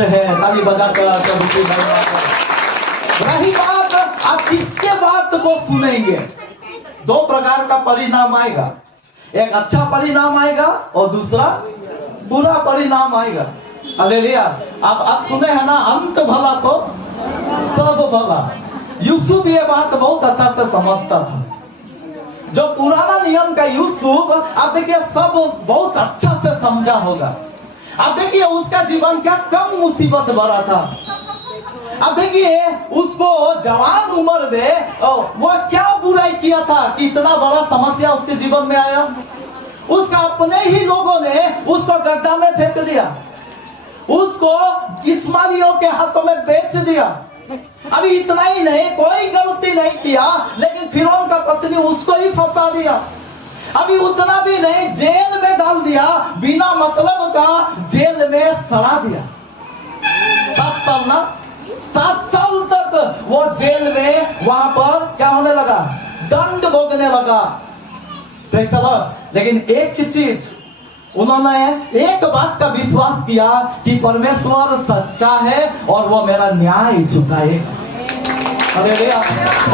है। ताली बजाकर प्रभु की महिमा करें। रही बात, आप किसके बात को सुनेंगे? दो प्रकार का परिणाम आएगा, एक अच्छा परिणाम आएगा और दूसरा बुरा परिणाम आएगा। हालेलुया। आप सुने हैं ना, अंत भला तो सब भला। यूसुफ ये बात बहुत अच्छा से समझता था। जो पुराना नियम का यूसुफ, आप देखिए सब बहुत अच्छा से समझा होगा। आप देखिए उसका जीवन क्या कम मुसीबत भरा था। अब देखिए उसको जवान उम्र में वो क्या बुराई किया था कि इतना बड़ा समस्या उसके जीवन में आया। उसका अपने ही लोगों ने उसको गड्ढा में फेंक दिया, उसको इस्माइलियों के हाथों में बेच दिया। अभी इतना ही नहीं, कोई गलती नहीं किया, लेकिन फिरौन का पत्नी उसको ही फंसा दिया। अभी उतना भी नहीं, जेल में डाल दिया, बिना मतलब का जेल में सड़ा दिया। 7 साल ना, 7 साल तक वो जेल में वहां पर क्या होने लगा, दंड भोगने लगा। लेकिन एक ही चीज, उन्होंने एक बात का विश्वास किया कि परमेश्वर सच्चा है और वो मेरा न्याय चुकाएगा।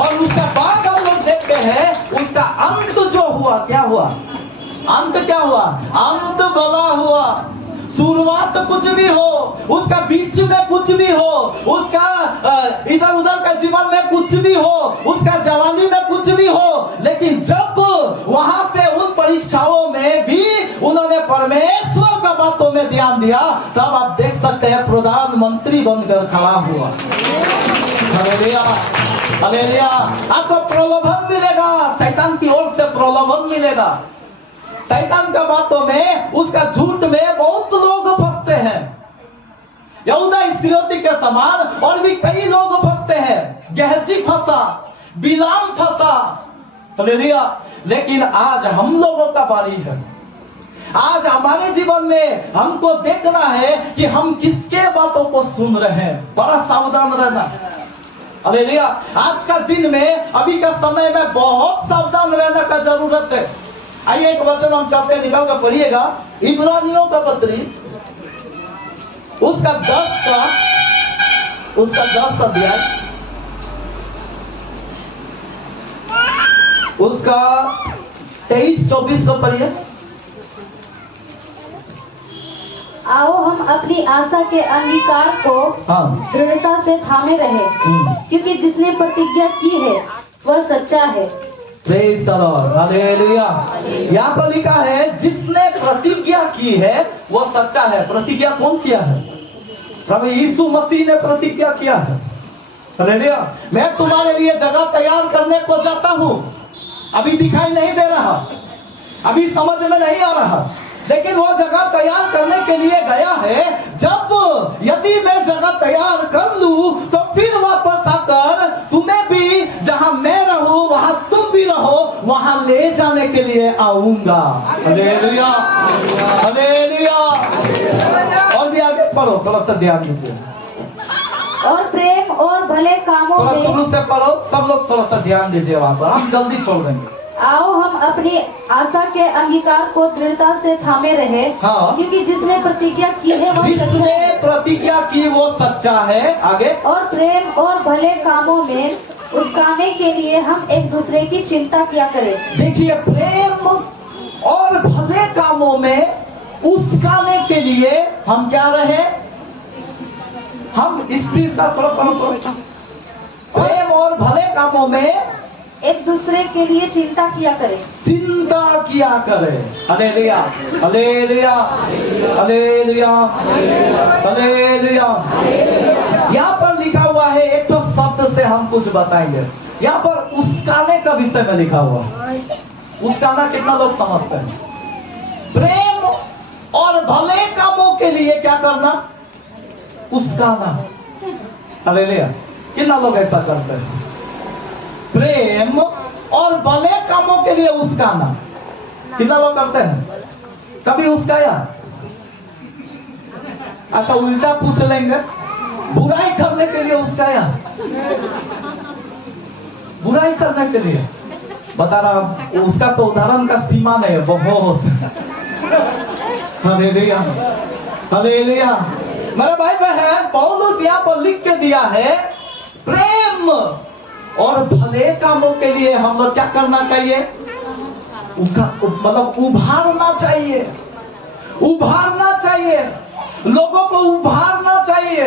और उसका बाद हम लोग देखते हैं उसका अंत जो हुआ, क्या हुआ? अंत क्या हुआ? अंत भला हुआ। शुरुआत कुछ भी हो, उसका बीच में कुछ भी हो, उसका इधर उधर का जीवन में कुछ भी हो, उसका जवानी में कुछ भी हो, लेकिन जब वहां से उन परीक्षाओं में भी उन्होंने परमेश्वर का बातों में ध्यान दिया, तब आप देख सकते हैं प्रधानमंत्री बनकर खड़ा हुआ। Hallelujah, hallelujah. आपको प्रलोभन मिलेगा, शैतान की ओर से प्रलोभन मिलेगा। शैतान का बातों में, उसका झूठ में बहुत लोग फंसते हैं। यहूदा इस्करियोती के समान और भी कई लोग फंसते हैं। गेहजी फंसा, बिलाम फंसा। हालेलुया। लेकिन आज हम लोगों का बारी है। आज हमारे जीवन में हमको देखना है कि हम किसके बातों को सुन रहे हैं। बड़ा सावधान रहना। हालेलुया। आज का दिन में, अभी का समय में बहुत सावधान रहने का जरूरत है। आइए एक वचन हम चाहते हैं, निकाल कर पढ़िएगा। इब्रानियों का पत्री उसका 10 अध्याय, उसका 23-24 को पढ़िए। आओ हम अपनी आशा के अंगीकार को दृढ़ता से थामे रहे, क्योंकि जिसने प्रतिज्ञा की है वह सच्चा है। Praise the Lord, hallelujah. यहाँ पर लिखा है जिसने प्रतिज्ञा की है वो सच्चा है। प्रतिज्ञा कौन किया है? प्रभु यीशु मसीह ने प्रतिज्ञा किया है। हालेलुया। मैं तुम्हारे लिए जगह तैयार करने को जाता हूँ। अभी दिखाई नहीं दे रहा, अभी समझ में नहीं आ रहा, लेकिन वो जगह तैयार करने के लिए गया है। जब यदि मैं जगह तैयार कर लूं तो फिर वापस आकर तुम्हें भी जहां मैं रहूं वहां तुम भी रहो, वहां ले जाने के लिए आऊंगा। Hallelujah, hallelujah. और भी आगे पढ़ो, थोड़ा सा ध्यान दीजिए। और प्रेम और भले कामों थोड़ा में, शुरू से पढ़ो, सब लोग थोड़ा सा ध्यान दीजिए वहां पर, हम जल्दी छोड़ देंगे। आओ हम अपनी आशा के अंगीकार को दृढ़ता से थामे रहे, क्योंकि जिसने प्रतिज्ञा की है वो सच्चा है। जिसने प्रतिज्ञा की वो सच्चा है। आगे। और प्रेम और भले कामों में उसकाने के लिए हम एक दूसरे की चिंता किया करें। देखिए, प्रेम और भले कामों में उसकाने के लिए हम क्या रहे? हम स्थिरता थोड़ा प्रेम और भले कामों में एक दूसरे के लिए चिंता किया करें। चिंता किया करें। Hallelujah, hallelujah, hallelujah, hallelujah. यहाँ पर लिखा हुआ है, एक तो शब्द से हम कुछ बताएंगे। यहाँ पर उसकाने का विषय में लिखा हुआ। उसकाना कितना लोग समझते हैं? प्रेम और भले कामों के लिए क्या करना? उसकाना। हालेलुया। कितना लोग ऐसा करते हैं? प्रेम और भले कामों के लिए उसकाना। कितना लोग करते हैं? कभी उसकाया? अच्छा, उल्टा पूछ लेंगे, बुराई करने के लिए उसकाया? बुराई करने के लिए बता रहा हूं, उसका तो उदाहरण का सीमा नहीं है, बहुत। Hallelujah, hallelujah. मेरा भाई बहन, पौलुस यहाँ पर लिख के दिया है, प्रेम और भले कामों के लिए हम लोग क्या करना चाहिए? मतलब उभारना चाहिए, उभारना चाहिए, लोगों को उभारना चाहिए।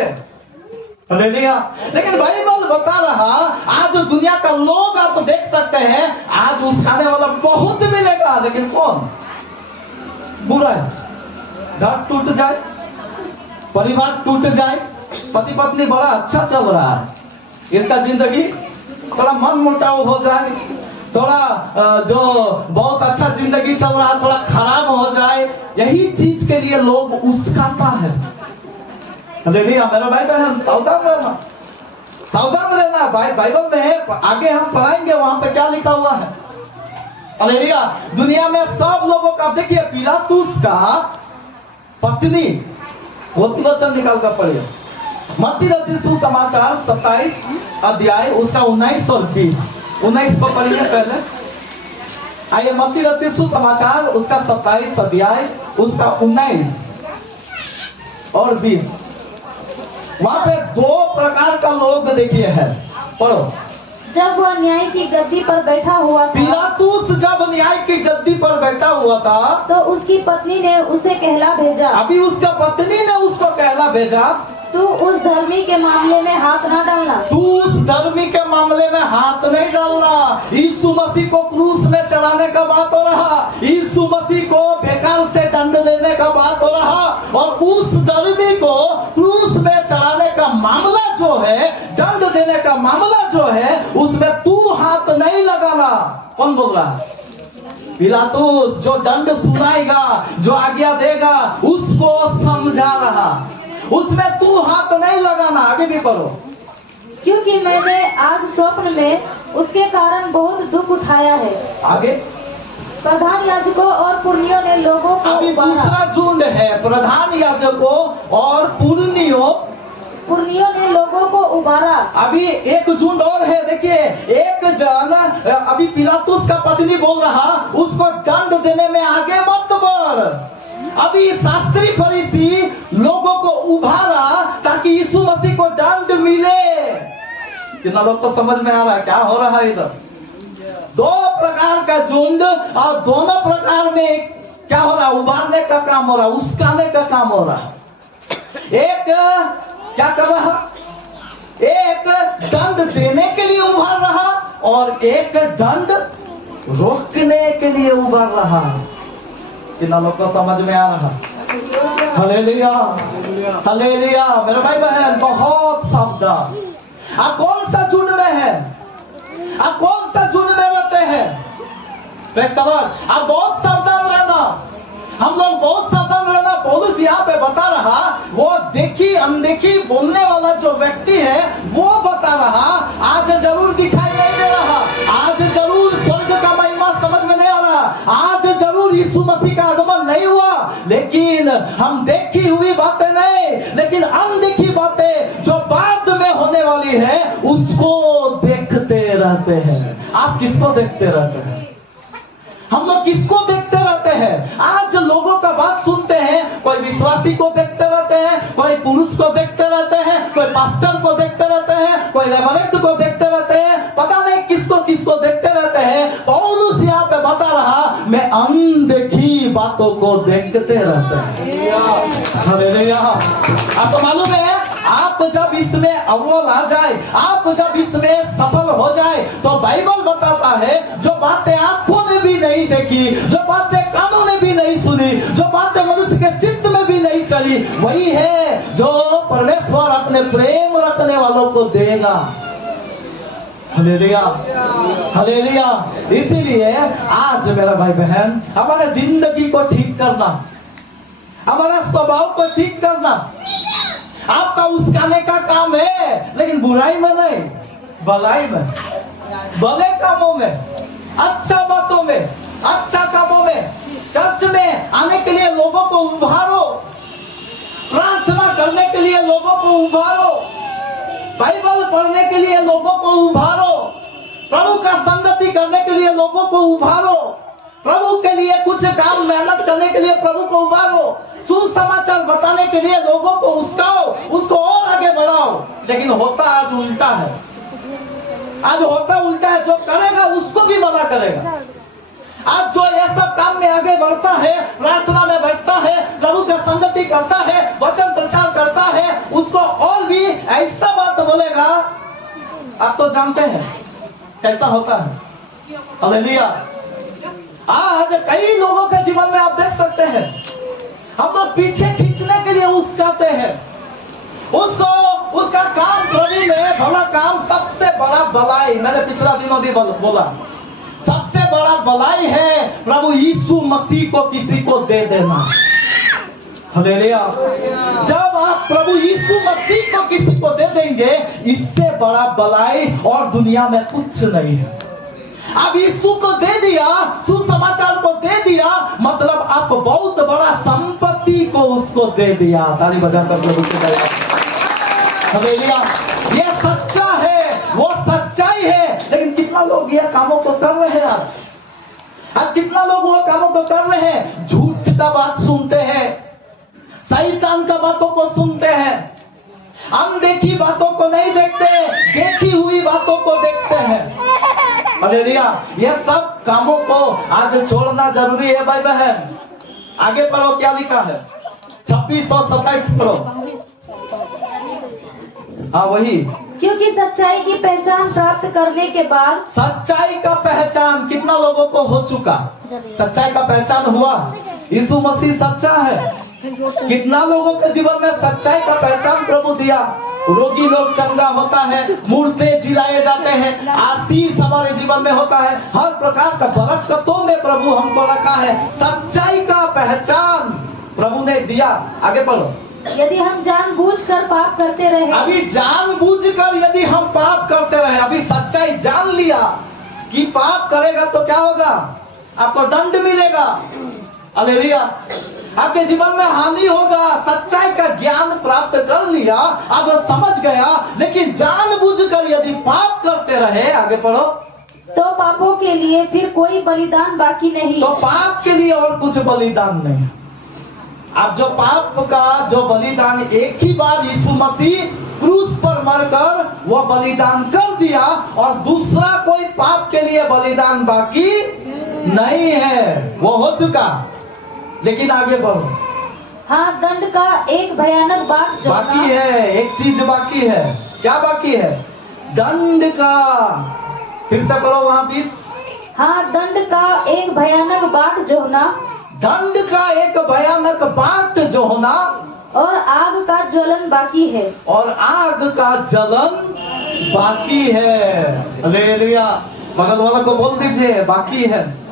हालेलुया। लेकिन बाइबल बता रहा, आज दुनिया का लोग आप देख सकते हैं, आज उठाने वाला बहुत मिलेगा, लेकिन कौन? बुरा है। घर टूट जाए, परिवार टूट जाए, पति पत्नी बड़ा अच्छा चल रहा है, इसका जिंदगी थोड़ा मन मुटाव हो जाए, थोड़ा जो बहुत अच्छा जिंदगी चल रहा है थोड़ा खराब हो जाए, यही चीज के लिए लोग उस्काता है। हालेलुया। मेरा भाई बहन, सावधान रहना, सावधान रहना। बाइबल में है, आगे हम पढ़ाएंगे, वहां पे क्या लिखा हुआ है। हालेलुया। दुनिया में सब लोगों का, देखिए पिलातुस का पत्नी, वो वचन निकाल कर पढ़िए, मत्ती रचित सुसमाचार 27 अध्याय उसका 19 और 20। 19 को पढ़िए पहले। आइए, मत्ती रचित सुसमाचार उसका 27 अध्याय उसका 19 और 20। वहां पे दो प्रकार का लोग देखिए है, पढ़ो। जब वह न्याय की गद्दी पर बैठा हुआ था, पिलातुस जब न्याय की गद्दी पर बैठा हुआ था, तो उसकी पत्नी ने उसे कहला भेजा, अभी उसका पत्नी ने उसको कहला भेजा, तू उस धर्मी के मामले में हाथ ना डालना। तू उस धर्मी के मामले में हाथ नहीं डालना। यीशु मसीह को क्रूस में चढ़ाने का बात हो रहा, यीशु मसीह को बेकार से दंड देने का बात हो रहा, और उस धर्मी को क्रूस में चढ़ाने का मामला जो है, दंड देने का मामला जो है, उसमें तू हाथ नहीं लगाना। कौन बोल रहा? पिलातुस, जो दंड सुनाएगा, जो आज्ञा देगा, उसको समझा रहा, उसमें तू हाथ नहीं लगाना। आगे भी पढ़ो। क्योंकि मैंने आज स्वप्न में उसके कारण बहुत दुख उठाया है। आगे, प्रधान याजकों और पुरनियों ने लोगों को अभी दूसरा झुंड है, प्रधान याजकों और पुरनियों ने लोगों को उबारा। अभी एक झुंड और है, देखिए, एक जन, अभी पिलातुस का पत्नी बोल रहा, उसको दंड देने में आगे मत बढ़। अभी शास्त्री फरीसी लोगों को उभारा ताकि यीशु मसीह को दंड मिले। कितना लोग को समझ में आ रहा है क्या हो रहा है इधर? दो प्रकार का झुंड, और दोनों प्रकार में क्या हो रहा? उभारने का काम हो रहा, उस्काने का काम हो रहा। एक क्या कर रहा? एक दंड देने के लिए उभार रहा, और एक दंड रोकने के लिए उभार रहा। कितना लोग को समझ में आ रहा? Hallelujah, hallelujah. मेरे भाई बहन, बहुत सावधान। आप कौन सा झुंड में है? आप कौन सा झुंड में रहते हैं? आप बहुत सावधान रहना, हम लोग बहुत सावधान रहना। पौलुस यहाँ पे बता रहा, वो देखी अनदेखी बोलने वाला जो व्यक्ति है, वो बता रहा, आज जरूर दिखाई नहीं दे रहा, आज जरूर स्वर्ग का महिमा समझ में नहीं आ रहा, आज जरूर यीशु मसीह का आगमन नहीं हुआ, लेकिन हम देखी हुई बातें नहीं, लेकिन अनदेखी बातें जो बाद में होने वाली है, उसको देखते रहते हैं। आप किसको देखते रहते हैं? हम लोग किसको देखते रहते हैं? आज लोगों का बात सुनते हैं, कोई विश्वासी को देखते रहते हैं, कोई पुरुष को देखते रहते हैं, कोई पास्टर को देखते रहते हैं, कोई रेवरेंड को देखते रहते हैं, पता नहीं किसको किसको देखते रहते हैं। पौलुस यहाँ पे बता रहा, मैं अनदेखी बातों को देखते रहते हैं। हालेलुया। आपको मालूम है, आप जब इसमें अव्वल आ जाए, आप जब इसमें सफल हो जाए, तो बाइबल बताता है, जो बातें आंखों ने भी नहीं देखी, जो बातें कानों ने भी नहीं सुनी, जो बातें मनुष्य के चित्त में भी नहीं चली, वही है जो परमेश्वर अपने प्रेम रखने वालों को देगा। Hallelujah, hallelujah. इसीलिए आज मेरा भाई बहन, हमारे जिंदगी को ठीक करना, हमारा स्वभाव को ठीक करना आपका उस्काने का काम है, लेकिन बुराई में नहीं, भलाई में, भले कामों में, अच्छा बातों में, अच्छा कामों में। चर्च में आने के लिए लोगों को उभारो, प्रार्थना करने के लिए लोगों को उभारो, बाइबल पढ़ने के लिए लोगों को उभारो, प्रभु का संगति करने के लिए लोगों को उभारो, प्रभु के लिए कुछ कुछ काम मेहनत करने के लिए प्रभु को उबारो, सुसमाचार बताने के लिए लोगों को उस्काओ, उसको और आगे बढ़ाओ, लेकिन होता आज उल्टा है। आज होता उल्टा है, जो करेगा उसको भी मना करेगा। आज जो ये सब काम में आगे बढ़ता है, प्रार्थना में बैठता है, प्रभु का संगति करता है, वचन प्रचार करता है, उसको और भी ऐसा बात बोलेगा। आप तो जानते हैं कैसा होता है। हालेलुया। आज कई लोगों के जीवन में आप देख सकते हैं, हम तो पीछे खींचने के लिए उस्काते हैं उसको, उसका काम प्रभु में भला काम, सबसे बड़ा भलाई, मैंने पिछला दिनों भी बोला, सबसे बड़ा भलाई है प्रभु यीशु मसीह को किसी को दे देना। हालेलुया। जब आप प्रभु यीशु मसीह को किसी को दे देंगे, इससे बड़ा भलाई और दुनिया में कुछ नहीं है। अब यीशु को दे दिया, सुसमाचार को दे दिया, मतलब आप बहुत बड़ा संपत्ति को उसको दे दिया। ताली बजाकर प्रभु को दे दिया। हालेलुया। ये सच्चा है, वो सच्चाई है। लेकिन कितना लोग ये कामों को कर रहे हैं आज कितना लोग वो कामों को कर रहे हैं। झूठ का बात सुनते हैं, शैतान का बातों को सुनते हैं, अनदेखी बातों को नहीं देखते, देखी हुई बातों को देखते हैं। हालेलुया। ये सब कामों को आज छोड़ना जरूरी है भाई बहन। आगे पढ़ो, क्या लिखा है 26 और 27 पढ़ो। हाँ वही, क्योंकि सच्चाई की पहचान प्राप्त करने के बाद, सच्चाई का पहचान कितना लोगों को हो चुका, सच्चाई का पहचान हुआ, यीशु मसीह सच्चा है। कितना लोगों के जीवन में सच्चाई का पहचान प्रभु दिया। रोगी लोग चंगा होता है, मुर्दे जिलाए जाते हैं, आशीष हमारे जीवन में होता है, हर प्रकार का बरकतों में प्रभु हमको रखा है। सच्चाई का पहचान प्रभु ने दिया। आगे पढ़ो। यदि हम जानबूझकर पाप करते रहे, अभी जानबूझकर यदि हम पाप करते रहे, अभी सच्चाई जान लिया कि पाप करेगा तो क्या होगा, आपको दंड मिलेगा। हालेलुया। आपके जीवन में हानि होगा। सच्चाई का ज्ञान प्राप्त कर लिया, अब समझ गया, लेकिन जानबूझकर यदि पाप करते रहे, आगे पढ़ो, तो पापों के लिए फिर कोई बलिदान बाकी नहीं। तो पाप के लिए और कुछ बलिदान नहीं। अब जो पाप का जो बलिदान एक ही बार यीशु मसीह क्रूस पर मरकर वो बलिदान कर दिया, और दूसरा कोई पाप के लिए बलिदान बाकी नहीं है, वो हो चुका। लेकिन आगे बढ़ो। हाँ, दंड का एक भयानक बाट जो बाकी है, एक चीज बाकी है। क्या बाकी है? दंड का। फिर से पढ़ो वहां 20। हाँ, दंड का एक भयानक बाट जो होना, दंड का एक भयानक बाट जो होना, और आग का ज्वलन बाकी है। और आग का जलन बाकी है। हालेलुया। बगल वाला को बोल दीजिए बाकी है।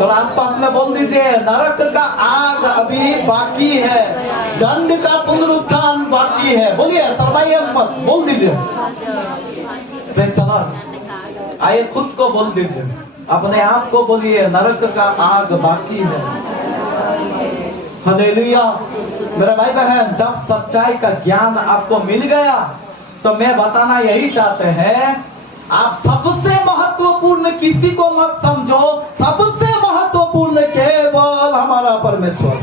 थोड़ा आसपास में बोल दीजिए, नरक का आग अभी बाकी है, दंड का पुनरुत्थान बाकी है। बोलिए, शर्माइए मत, बोल दीजिए। आइए खुद को बोल दीजिए, अपने आप को बोलिए, नरक का आग बाकी है। हालेलुया। मेरा भाई बहन, जब सच्चाई का ज्ञान आपको मिल गया, तो मैं बताना यही चाहते हैं, आप सबसे महत्वपूर्ण किसी को मत समझो, सबसे महत्वपूर्ण केवल हमारा परमेश्वर।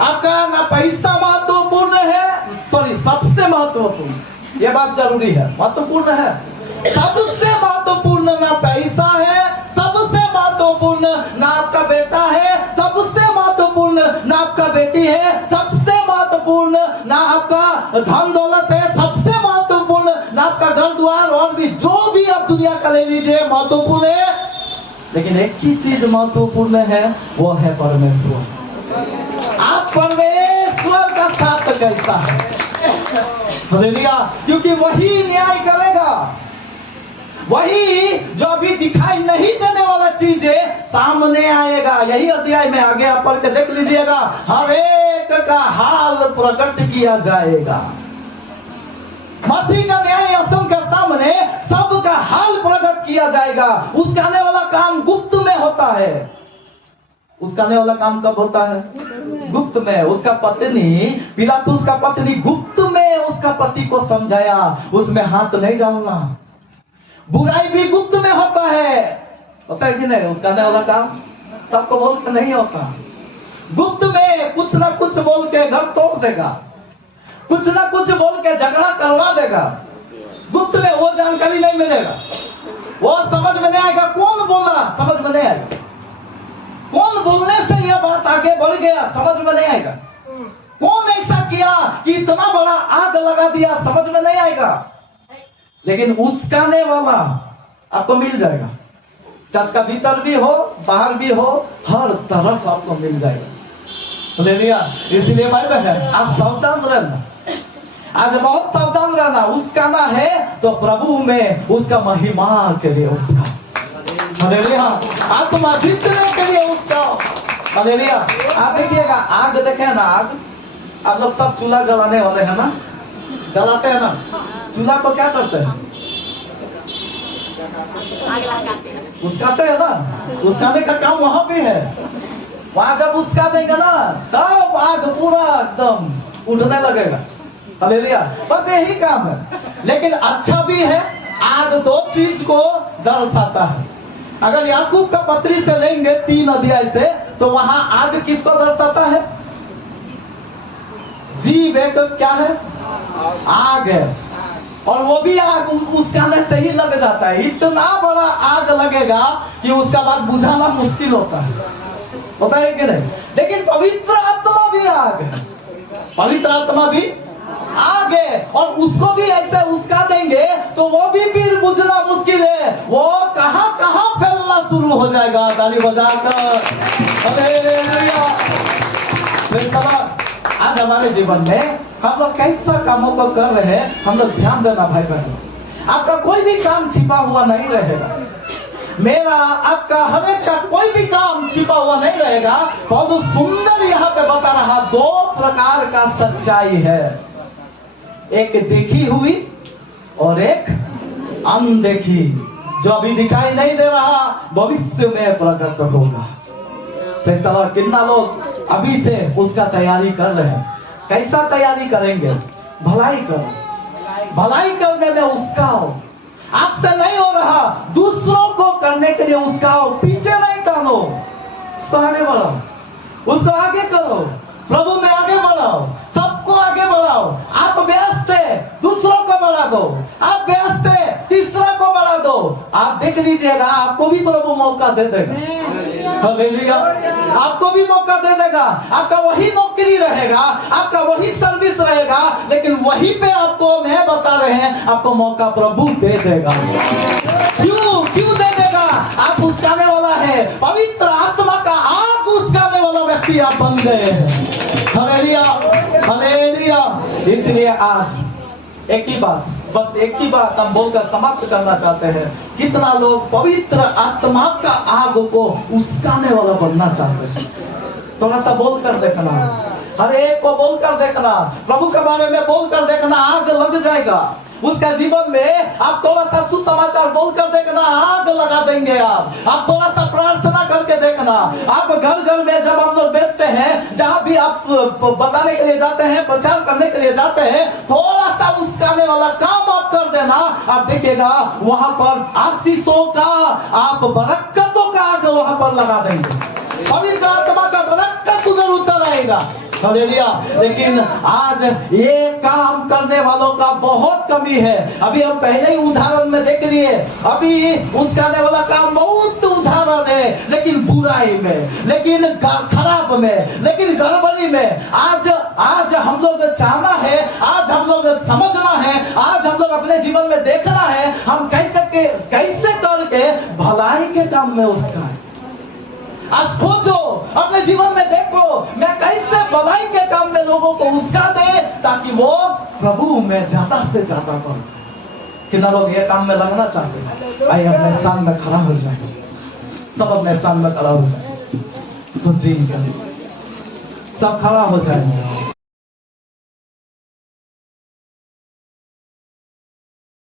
आपका ना पैसा महत्वपूर्ण है, सॉरी, सबसे महत्वपूर्ण, ये बात जरूरी है, महत्वपूर्ण है। सबसे महत्वपूर्ण ना पैसा है, सबसे महत्वपूर्ण ना आपका बेटा है, सबसे महत्वपूर्ण ना आपका बेटी है, सबसे महत्वपूर्ण ना आपका धन दौलत है, सबसे महत्वपूर्ण ना आपका घर द्वार, और भी जो भी आप दुनिया का ले लीजिए महत्वपूर्ण है। लेकिन एक ही चीज महत्वपूर्ण है, वो है परमेश्वर। आप परमेश्वर का साथ कैसा है? हालेलुया। क्योंकि वही न्याय करेगा, वही जो अभी दिखाई नहीं देने वाला चीज है सामने आएगा। यही अध्याय में आगे आप पढ़ के देख लीजिएगा, हर एक का हाल प्रकट किया जाएगा। मसीह का न्याय असल के सामने सबका हाल प्रकट किया जाएगा। उसका आने वाला काम गुप्त में होता है। उसका आने वाला काम कब होता है? गुप्त में। उसका पत्नी, पिलातुस का पत्नी गुप्त में उसका पति को समझाया, उसमें हाथ नहीं डालना। बुराई भी गुप्त में होता है, होता है कि नहीं? उसकाने वाला काम सबको बोल के नहीं होता। गुप्त में कुछ ना कुछ बोल के घर तोड़ देगा, कुछ ना कुछ बोल के झगड़ा करवा देगा। गुप्त में वो जानकारी नहीं मिलेगा, वो समझ में नहीं आएगा कौन बोला, समझ में नहीं आएगा कौन बोलने से यह बात आगे बढ़ गया, समझ में नहीं आएगा कौन ऐसा किया कि इतना बड़ा आग लगा दिया, समझ में नहीं आएगा। लेकिन उसकाने वाला आपको मिल जाएगा, चर्च का भीतर भी हो बाहर भी हो, हर तरफ आपको मिल जाएगा। ले लिया, इसलिए भाई बहन आज सावधान रहना, आज बहुत सावधान रहना। उसकाना है तो प्रभु में उसका महिमा के लिए उसका, हालेलुया, आत्मा जीतने के लिए उसका, हालेलुया। आप देखिएगा आग देखे ना, आग आप लोग सब चूल्हा जलाने वाले हैं ना, जलाते हैं ना, चूल्हा को क्या करते हैं? उसकाते हैं ना, उसकाने का काम वहां भी है। वहां जब उसका देंगे ना तब आग पूरा एकदम उठने लगेगा, हालेलुया। बस यही काम है। लेकिन अच्छा भी है, आग दो चीज को दर्शाता है। अगर याकूब का पत्री से लेंगे 3 अध्याय से, तो वहां आग किसको दर्शाता है? जीव एक क्या है? आग है, और वो भी आग उसकाने से ही लग जाता है। इतना बड़ा आग लगेगा कि उसका बाद बुझाना मुश्किल होता है कि नहीं? लेकिन पवित्र आत्मा भी आग है, पवित्र आत्मा भी आग है, और उसको भी ऐसे उसका देंगे तो वो भी फिर बुझना मुश्किल है। वो कहां कहां फैलना शुरू हो जाएगा, ताली बजाकर, हालेलुया। आज हमारे जीवन में हम लोग कैसा कामों को कर रहे हैं, हम लोग ध्यान देना भाई बहन। आपका कोई भी काम छिपा हुआ नहीं रहेगा, मेरा आपका हर एक का कोई भी काम छिपा हुआ नहीं रहेगा। बहुत सुंदर यहाँ पे बता रहा, 2 प्रकार का सच्चाई है, एक देखी हुई और एक अनदेखी, जो अभी दिखाई नहीं दे रहा, भविष्य में प्रकट होगा। फैसला कितना लोग अभी से उसका तैयारी कर रहे हैं। कैसा तैयारी करेंगे? भलाई करो, भलाई करने में उसका हो, आपसे नहीं हो रहा दूसरों को करने के लिए उसका हो, पीछे नहीं टानो, उसको आगे बढ़ाओ, उसको आगे करो, प्रभु में आगे बढ़ाओ, सबको आगे बढ़ाओ। आप व्यस्त है, दूसरों को बढ़ा दो, आप व्यस्त है, तीसरा को बढ़ा दो। आप देख लीजिएगा, आपको भी प्रभु मौका दे देगा, हालेलुया, आपको भी मौका दे देगा। आपका वही नौकरी रहेगा, आपका वही सर्विस रहेगा, लेकिन वहीं पे आपको मैं बता रहे हैं, आपको मौका प्रभु दे देगा। क्यों दे देगा? आप उसकाने वाला है, पवित्र आत्मा का आग उसकाने वाला व्यक्ति आप बन गए हैं, हालेलुया, हालेलुया। इसलिए आज एक ही बात, बस एक ही बात हम बोलकर समाप्त करना चाहते हैं। कितना लोग पवित्र आत्मा का आग को उसकाने वाला बनना चाहते हैं? थोड़ा सा बोल कर देखना, हर एक को बोल कर देखना, प्रभु के बारे में बोल कर देखना, आग लग जाएगा उसका जीवन में। आप थोड़ा सा सुसमाचार बोल कर देखना, आग लगा देंगे आप थोड़ा सा प्रार्थना करके देखना। आप घर घर में जब हम लोग बेचते हैं, जहां भी आप बताने के लिए जाते हैं, प्रचार करने के लिए जाते हैं, थोड़ा सा उसकाने वाला काम आप कर देना, आप देखिएगा वहां पर आशीषों का, आप बरकतों का आग वहां पर लगा देंगे, पवित्र आत्मा का बरकत उधर उतर आएगा, हालेलुया। लेकिन आज ये काम करने वालों का बहुत कमी है। अभी हम पहले ही उदाहरण में देख लिए, अभी उसकाने वाला काम बहुत उदाहरण है, लेकिन बुराई में, लेकिन खराब में, लेकिन गड़बड़ी में। आज हम लोग चाहना है, आज हम लोग समझना है, आज हम लोग अपने जीवन में देखना है, हम कैसे करके भलाई के काम में उसका है। आज खोजो, अपने जीवन में देखो, मैं कैसे भलाई के काम में लोगों को उसका दे, ताकि वो प्रभु में ज्यादा से ज्यादा बढ़ जाए। कितना लोग ये काम में लगना चाहते हैं? आइए अपने स्थान में खड़ा हो जाए, सब अपने स्थान में खड़ा हो जाए, तो जी सब खड़ा हो जाए।